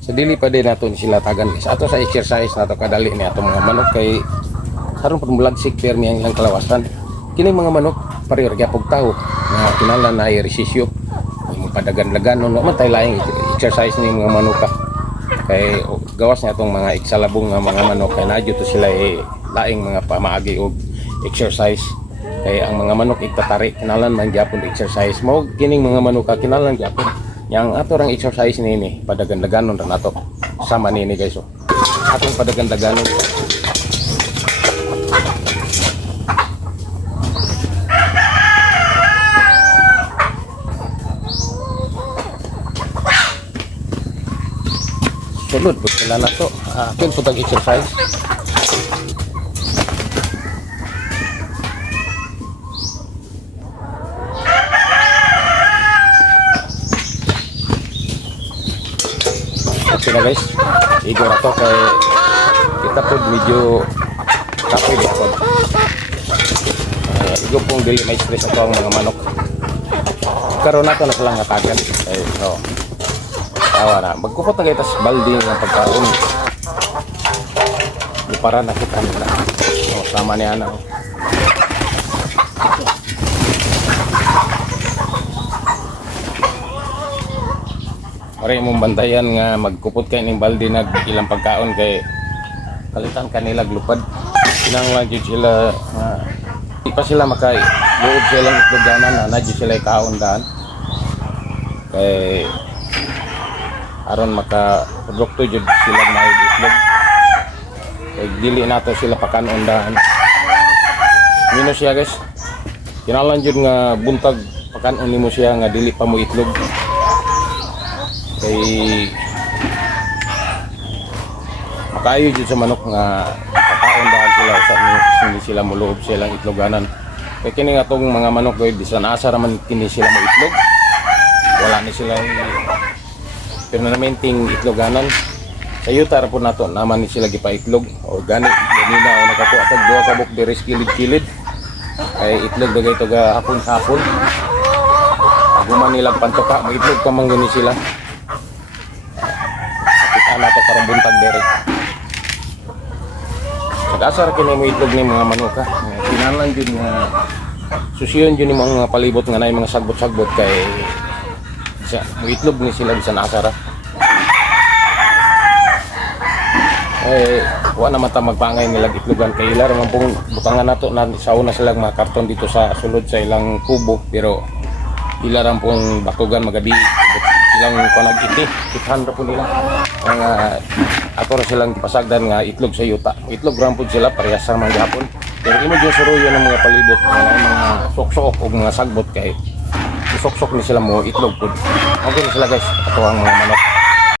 Sa dili pa din nato sila tagan guys. Ato sa exercise nato kadali ni ato mga manok kay karon pud mulagsik per niyang ilang kalawasan. Kini mga manok pareho gyapog tawo nga kinahanglan na ehersisyo. Imong padagan-lagan no man tay laing exercise ni mga manok ka. Kay gawas na itong mga iksalabong nga mga manok kay nadyo to sila laing mga pamaagi og exercise. Kay ang mga manok igtatari kinahanglan man gyapon exercise mo kining mga manok ka kinahanglan gyapon yang ato rang exercise nini padagan-daganon ra nato sama nini guys so atong padagan-daganon sulod po sila na to akin po tag-exercise okay na guys igo na to kay kita po medyo kapoy di ako igo pong dili may stress ako ang mga manok karon na to na silang hatagan kay so tawa na magkupot na kita sa balde ng pagkaon di para nakita nila sama niya na Pare mong bantayan nga magkupot kay ning balde nag ilang pagkaon kay kalitan kanila glupad kinahanglan jud sila di pa sila makay luod sila itloganan na nadyo sila ikaon daan kay aron maka produkto jud sila na itlog kay dili nato sila pakanon daan minus siya guys kinahanglan jud nga buntag pakanon nimo siya nga dili pa mo itlog kay makayo jud sa manok nga pakaon dahil sila sa hindi sila muloob silang itloganan kay kini nga tong mga manok koy bisan asa raman kini sila mo itlog wala ni sila permanenteng itloganan sa yuta ra po nato naman ni sila gipaitlog organic ganina o nakakuha tag duha ka buk diri kilid-kilid kay itlog dagay to ga hapon-hapon aguman nilang pantoka mo itlog pa man gani sila nato karong buntag dere nag-asar kini mo itlog ni mga manok ha kinahanglan jud nga susiyon jud ni mga palibot nga nay mga sagbot-sagbot kay sa mo itlog ni sila bisan asar wa na mata magpangay nila itlogan kay ilar man pong butangan nato na sauna sila mga karton dito sa sulod sa ilang kubo pero ilarang pong batugan magadi ilang panag-iti kithan ra po nila ang ato ra silang gipasagdan nga itlog sa yuta itlog rampod sila parehas sa mga gihapon pero imo jud suruyo ng mga palibot nga mga sok-sok o mga sagbot kay isok-sok ni sila mo itlog pud okay na sila guys ato ang mga manok